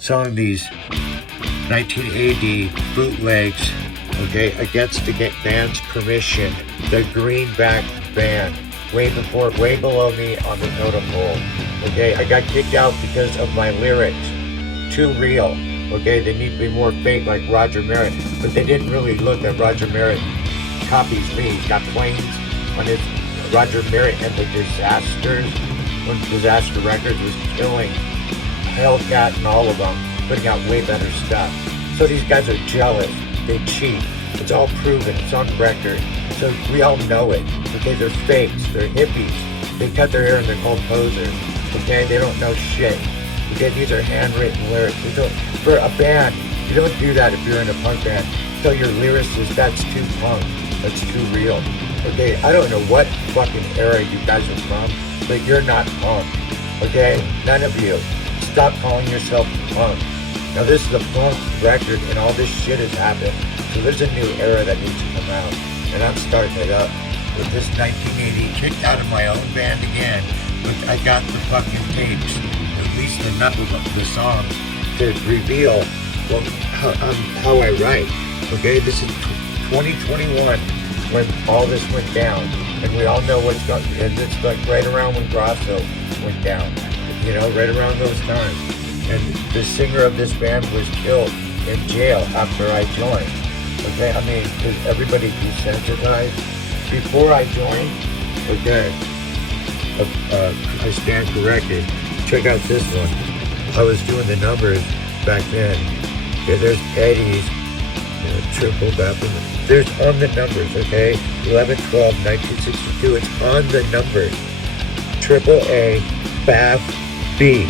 selling these 19A.D. bootlegs, okay, against the band's permission. The greenback band, way below me on the totem pole. Okay, I got kicked out because of my lyrics. Too real. Okay, they need to be more fake like Roger Merritt, but they didn't really look at Roger Merritt copies me. He's got planes on his Roger Merritt and the Disasters, when Disaster Records was killing Hellcat and all of them, putting out way better stuff. So these guys are jealous. They cheat. It's all proven. It's on record. So we all know it. Okay, they're fakes. They're hippies. They cut their hair and they're called posers. Okay, they don't know shit. Okay, these are handwritten lyrics. For a band, you don't do that if you're in a punk band. Tell your lyricist that's too punk. That's too real. Okay, I don't know what fucking era you guys are from, but you're not punk. Okay, none of you. Stop calling yourself punk. Now this is a punk record and all this shit has happened. So there's a new era that needs to come out. And I'm starting it up with this 1980, kicked out of my own band again. But I got the fucking tapes, at least enough of the song to reveal how I write. Okay, this is 2021 when all this went down. And we all know what's going on. And it's like right around when Grosso went down. You know, right around those times. And the singer of this band was killed in jail after I joined. Okay, I mean, is everybody desensitized? Before I joined, okay, I stand corrected. Check out this one. I was doing the numbers back then. Okay, there's Eddie's, triple bathroom. There's on the numbers, okay? 11/12/1962. It's on the numbers. Triple A, Bath B.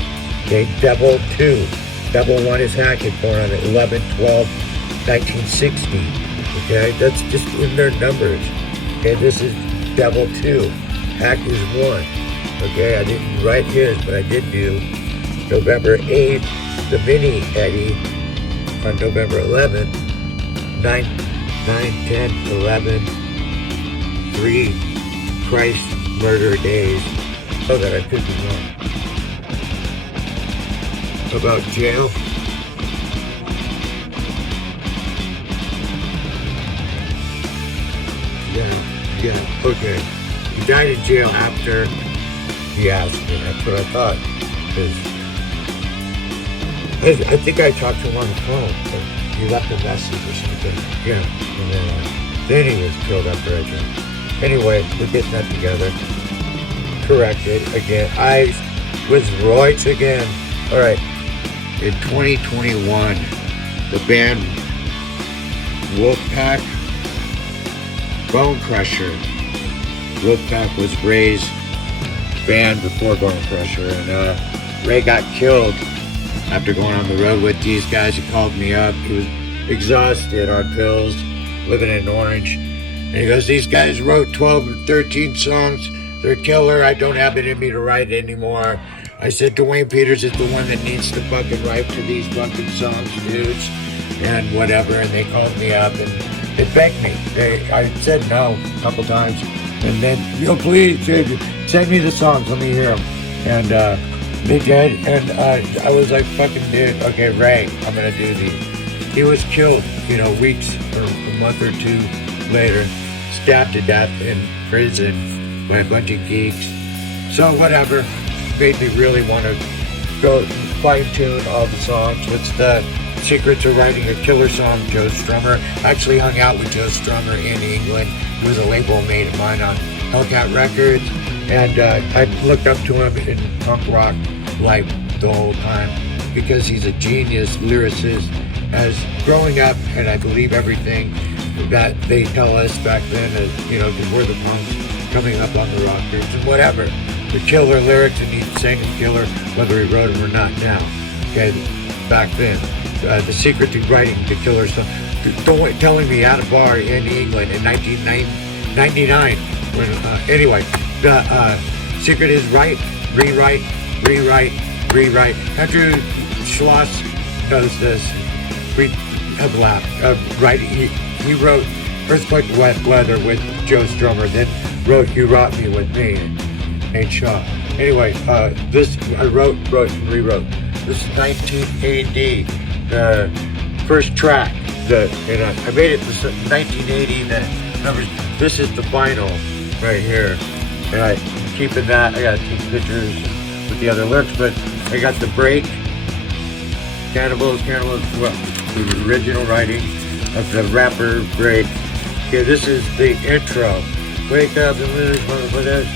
Okay, double 2. Double 1 is Hackett, born on 11/12/1960. Okay, that's just in their numbers. Okay, this is double 2. Hack is 1. Okay, I didn't write his, but I did do November 8th, the mini Eddie on November 11th, 9, 10, 11, 3 Christ murder days. Oh, that I could be wrong. About jail. Yeah, okay. He died in jail after he asked me. That's what I thought. Because I think I talked to him on the phone. But he left a message or something. Yeah. And then he was killed after I joined. Anyway, we're getting that together. Corrected again. I was right again. All right. In 2021, the band Wolfpack Bone Crusher. Wolfpack was Ray's band before Bone Crusher, and Ray got killed after going on the road with these guys. He called me up. He was exhausted on pills, living in Orange. And he goes, these guys wrote 12 or 13 songs. They're killer. I don't have it in me to write anymore. I said, Dwayne Peters is the one that needs to fucking write to these fucking songs, dudes, and whatever. And they called me up and they begged me. I said no a couple times. And then, please, send me the songs. Let me hear them. And they did. And I was like, fucking dude, okay, Ray, I'm going to do these. He was killed, weeks or a month or two later, stabbed to death in prison by a bunch of geeks. So whatever. Made me really want to go fine-tune all the songs. What's the secret to writing a killer song? Joe Strummer. I actually hung out with Joe Strummer in England. He was a label mate of mine on Hellcat Records, and I looked up to him in punk rock life the whole time because he's a genius lyricist. As growing up, and I believe everything that they tell us back then, because we're the punks coming up on the rockers and whatever. The killer lyrics, and he sang them killer whether he wrote them or not now. Okay, back then. The secret to writing the killer song. Telling me at a bar in England in 1999. Anyway, the secret is write, rewrite. Andrew Schloss knows this. We have laughed. He wrote Earthquake Weather with Joe Strummer, then wrote You Rock Me with me. Nate Shaw. Anyway, this I wrote and rewrote. This is 19A.D. The first track. I made it this 1980. This is the vinyl right here, and I keeping that. I gotta take pictures with the other lyrics, but I got the break. Cannibals. Well, the original writing of the rapper break. Okay, this is the intro. Wake up and lose motherfuckers.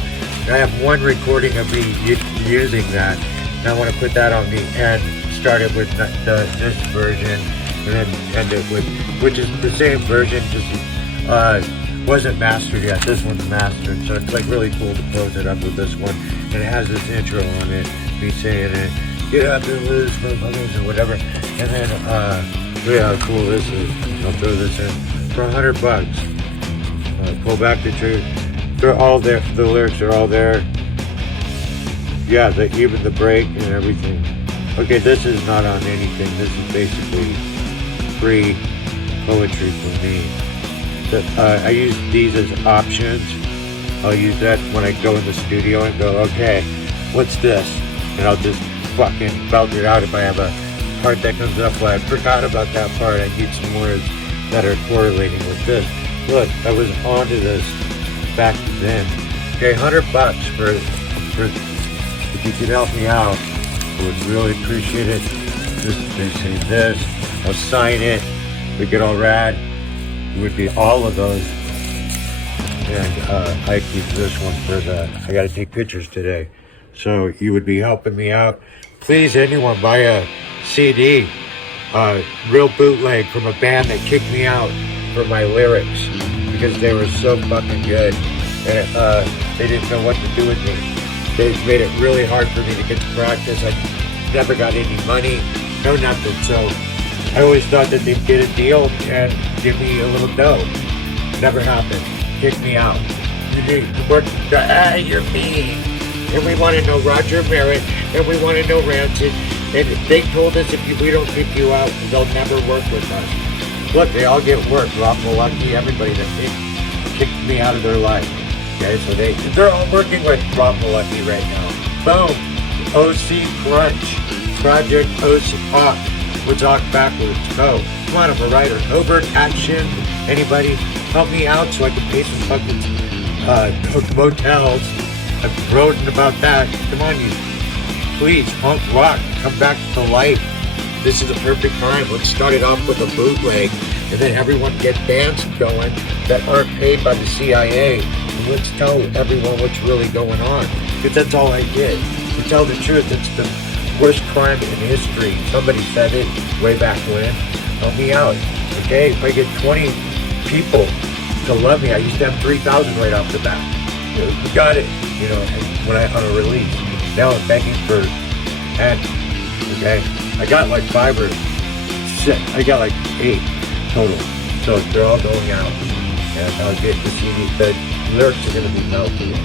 I have one recording of me using that, and I want to put that on the end. Start it with this version, and then end it with, which is the same version, just wasn't mastered yet. This one's mastered, so it's like really cool to close it up with this one, and it has this intro on it, me saying it, get up and lose motherfuckers or whatever, and then look how cool this is. I'll throw this in for $100. Pull back the truth. They're all there. The lyrics are all there. Yeah, even the break and everything. Okay, this is not on anything. This is basically free poetry for me. I use these as options. I'll use that when I go in the studio and go, okay, what's this? And I'll just fucking belt it out if I have a part that comes up. Well, I forgot about that part. I need some words that are correlating with this. Look, I was onto this back then. Okay, $100 for if you could help me out, I would really appreciate it. They say this, I'll sign it, we get all rad. It would be all of those. And I keep this one for I gotta take pictures today. So you would be helping me out. Please, anyone, buy a CD, real bootleg from a band that kicked me out for my lyrics because they were so fucking good, and they didn't know what to do with me. They made it really hard for me to get to practice. I never got any money, no nothing. So I always thought that they'd get a deal and give me a little dough. Never happened. Kicked me out. You're mean. And we want to know Roger Merritt, and we want to know Rancid. And they told us if we don't kick you out, they'll never work with us. Look, they all get work. Rocknroll, Lucky, everybody that kicked me out of their life. Okay, so they're all working with Rocknroll Lucky right now. Boom. OC Crunch. Project OC Hawk. What's Hawk backwards? Go. Come on, I'm a writer. Overt action. Anybody help me out so I can pay some fucking motels. I've written about that. Come on, you. Please, punk rock. Come back to life. This is a perfect time. Let's start it off with a bootleg, and then everyone get bands going that aren't paid by the CIA. And let's tell everyone what's really going on, because that's all I did. To tell the truth, it's the worst crime in history. Somebody said it way back when. Help me out, okay? If I get 20 people to love me, I used to have 3,000 right off the bat. You know, got it, you know, when I on a release. Now I'm begging for ads, okay? I got like 5 or 6. I got like 8 total. So they're all going out, and I'll get the CD. The lyrics are going to be melted.